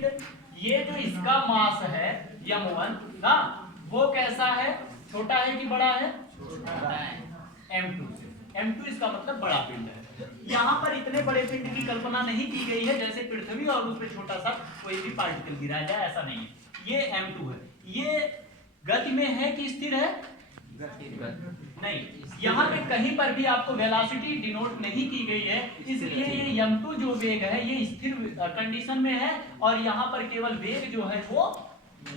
पिंड, ये जो इसका मास है m1 ना, वो कैसा है, छोटा है कि बड़ा है, छोटा है m2 से। m2 इसका मतलब बड़ा पिंड है। यहाँ पर इतने बड़े पिंड की कल्पना नहीं की गई है जैसे पृथ्वी और उसमें छोटा सा कोई भी पार्टिकल गिरा जाए, ऐसा नहीं है। ये m2 है, ये गति में है कि स्थिर है, नहीं, यहाँ पे कहीं पर भी आपको वेलोसिटी डिनोट नहीं की गई है, इसलिए ये m2 जो वेग है ये स्थिर कंडीशन में है, और यहाँ पर केवल वेग जो है वो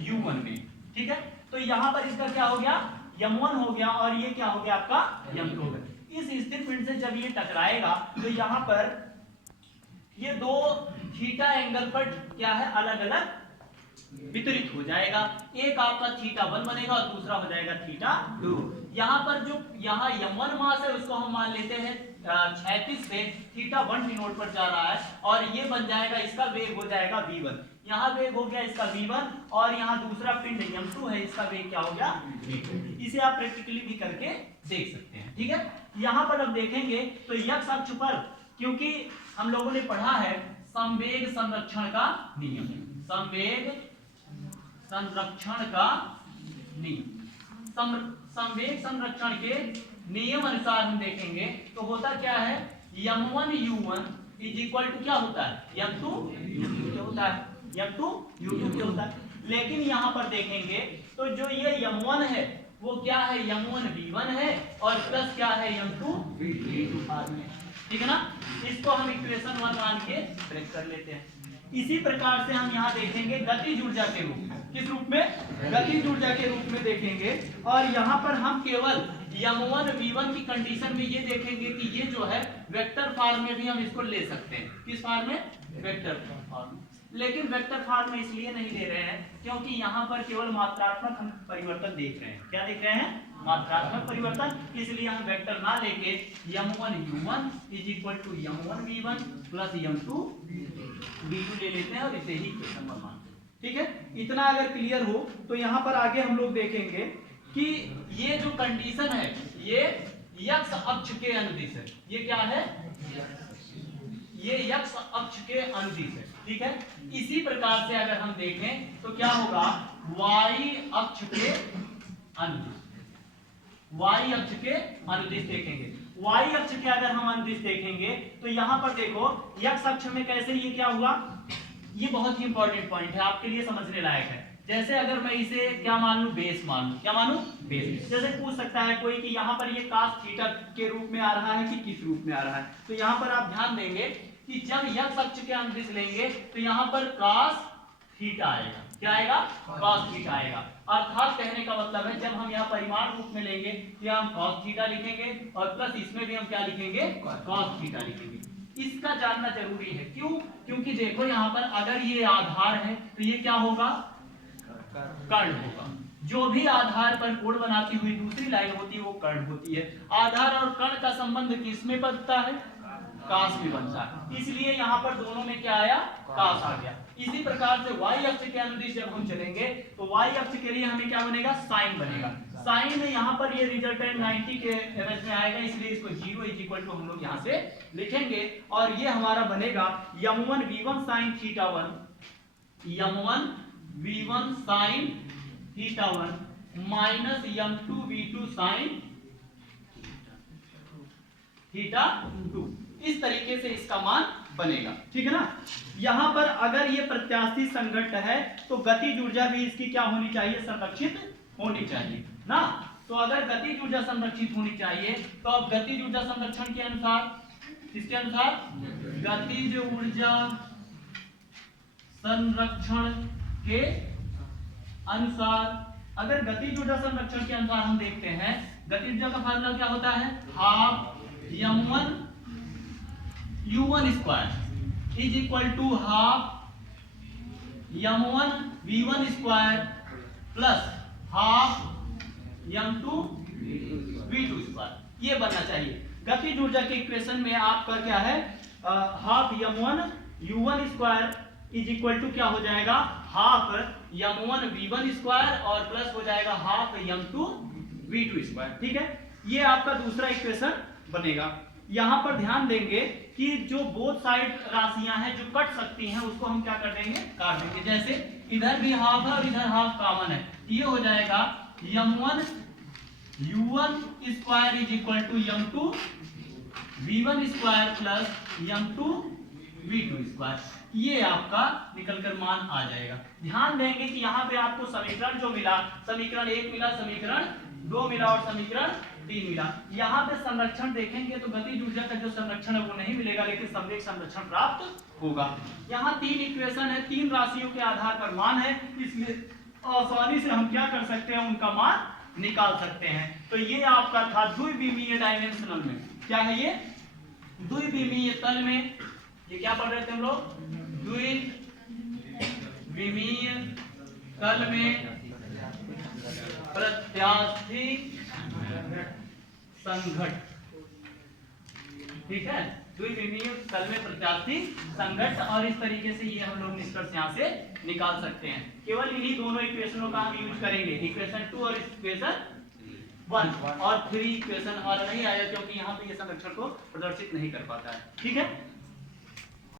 u1 वेग, ठीक है। तो यहाँ पर इसका क्या हो गया, m1 हो गया, और ये क्या हो गया आपका m2 हो गया। इस स्थिर पिंड से जब ये टकराएगा तो यहाँ पर ये दो थीटा एंगल पर क्या है, अलग अलग वितरित हो जाएगा। एक आपका θ1 बनेगा और दूसरा हो जाएगा θ2। यहाँ पर जो यहाँ m1 मास है उसको हम मान लेते हैं क्षैतिज से θ1 डिनोट पर जा रहा है, और ये बन जाएगा, इसका वेग हो जाएगा v1। यहाँ वेग हो गया इसका v1, और यहाँ दूसरा पिंड m2 है, इसका वेग क्या हो गया v2। इसे आप प्रैक्टिकली भी करके देख सकते हैं, ठीक है। यहाँ पर अब देखेंगे तो x अक्ष पर, क्योंकि हम लोगों ने पढ़ा है संवेग संरक्षण का नियम, संवेग संरक्षण का नियम, संवेग संरक्षण के नियम अनुसार हम देखेंगे तो होता क्या है, m1 u1 is equal to क्या होता है, m2 u2 होता है, m2 u2 होता है। लेकिन यहाँ पर देखेंगे तो जो ये m1 है वो क्या है, m1 v1 है, और प्लस क्या है m2 v2 बाद में, ठीक है ना। इसको हम इक्वेशन 1 मान के ब्रेक कर लेते हैं। इसी प्रकार से हम यहाँ देखेंगे गतिज ऊर्जा के रूप में, किस रूप में, गतिज ऊर्जा के रूप में देखेंगे, और यहाँ पर हम केवल m1 v1 की कंडीशन में ये देखेंगे कि ये जो है वेक्टर फॉर्म में भी हम इसको ले सकते हैं, किस फॉर्म में, वेक्टर फॉर्म। लेकिन वेक्टर फॉर्म में इसलिए नहीं ले रहे हैं क्योंकि यहाँ पर केवल मात्रात्मक हम परिवर्तन देख रहे हैं, क्या देख रहे हैं, मात्रात्मक परिवर्तन, इसलिए हम वेक्टर ना लेके m1 u1 is equal to m1 v1 plus m2 v2 ले लेते हैं और इसे ही क्वेश्चन नंबर मानते हैं, ठीक है। इतना अगर क्लियर हो तो यहाँ पर आगे हम लोग देखेंगे कि ये जो कंडीशन है ये x अक्ष के अनुदिश है, ये क्या है, ये x अक्ष के अनुदिश है, ठीक है। इसी प्रकार से अगर हम देखें तो क्या होगा, y अक्ष के अनुदिश, y अक्ष के अनुदिश देखेंगे। y अक्ष के अगर हम अनुदिश देखेंगे तो यहाँ पर देखो x अक्ष में कैसे ये क्या हुआ, ये बहुत ही इंपॉर्टेंट पॉइंट है, आपके लिए समझने लायक है। जैसे अगर मैं इसे क्या मान लूं, बेस मान लूं, क्या मानूं, बेस। जैसे पूछ सकता है कोई कि यहाँ पर ये cos थीटा के रूप में आ रहा है कि किस रूप में आ रहा है, तो यहाँ पर आप ध्यान देंगे कि जब x अक्ष के अनुदिश लेंगे तो यहाँ पर cos थीटा आएगा, क्या आएगा, cos थीटा आएगा। अर्थात कहने का मतलब है जब हम यहाँ परिमाण रूप में लेंगे तो हम cos थीटा लिखेंगे, और प्लस इसमें भी हम क्या लिखेंगे, cos थीटा लिखेंगे। इसका जानना जरूरी है, क्यों, क्योंकि देखो यहाँ पर अगर ये आधार है तो ये क्या होगा, कर्ण होगा। जो भी आधार पर कोण बनाती हुई दूसरी लाइन होती है वो कर्ण होती है। आधार और कर्ण का संबंध किसमें बनता है, कास में बनता है, इसलिए यहाँ पर दोनों में क्या आया, कास आ गया। इसी प्रकार से y अक्ष के अनुदिश जब हम चलेंगे तो y अक्ष के लिए हमें क्या बनेगा, साइन बनेगा। साइन में यहाँ पर ये रिजल्टेंट 90 के एवरेज में आएगा, इसलिए इसको 0 इज इक्वल टू हम लोग यहाँ से लिखेंगे, और ये हमारा बनेगा m1 v1 sin θ1, m1 v1 sin θ1 minus m2 v2 sin θ2। इस तरीके से इसका मान बनेगा, ठीक है ना। यहाँ पर अगर ये प्रत्यास्थी संघट्ट है तो गतिज ऊर्जा भी इसकी क्या होनी चाहिए, संरक्षित होनी चाहिए ना। तो अगर गतिज ऊर्जा संरक्षित होनी चाहिए तो अब गतिज ऊर्जा संरक्षण के अनुसार, किसके अनुसार, गतिज ऊर्जा संरक्षण के अनुसार, अगर गतिज ऊर्जा संरक्षण के अनुसार हम देखते हैं, गतिज ऊर्जा का फार्मूला क्या होता है, half m1 u1 square is equal to half m1 v1 square plus half m2 v2 square, ये बनना चाहिए। गतिज ऊर्जा के इक्वेशन में आपका क्या है, half m1 u1 square is equal to क्या हो जाएगा, हाफ m1 v1 स्क्वायर और प्लस हो जाएगा हाफ m2 v2 स्क्वायर, ठीक है। ये आपका दूसरा इक्वेशन बनेगा। यहाँ पर ध्यान देंगे कि जो बोथ साइड राशियां हैं जो कट सकती हैं उसको हम क्या कर देंगे, काट देंगे। जैसे इधर भी हाफ है और इधर हाफ कॉमन है, ये हो जाएगा m1 u1 square is equal to m2 v1 square plus m2 v2 square. ये आपका निकलकर मान आ जाएगा। ध्यान देंगे कि यहाँ पे आपको समीकरण जो मिला, समीकरण 1 मिला, समीकरण 2 मिला और समीकरण 3 मिला। यहाँ पे संरक्षण देखेंगे तो गतिज ऊर्जा का जो संरक्षण है वो नहीं मिलेगा, लेकिन संवेग संरक्षण प्राप्त होगा। यहाँ 3 इक्वेशन है, 3 राशियों के आधार पर मान है, इसलिए आसानी से हम क्या कर सकते हैं, उनका मान निकाल सकते हैं। तो ये आपका था द्विविमीय डायमेंशनल में। क्या है ये? द्विविमीय तल में। ये क्या पढ़ रहे थे हम लोग? द्विविमीय तल में प्रत्यास्थी संघट। ठीक है, द्विविमीय तल में प्रत्यास्थी संघट। और इस तरीके से ये हम लोग निष्कर्ष यहाँ से निकाल सकते हैं। केवल इन्हीं दोनों इक्वेशनों का हम यूज करेंगे, इक्वेशन 2 और इक्वेशन 1 और 3 इक्वेशन और नहीं आया क्योंकि यहाँ पे ये संरक्षण को प्रदर्शित नहीं कर पाता है। ठीक है।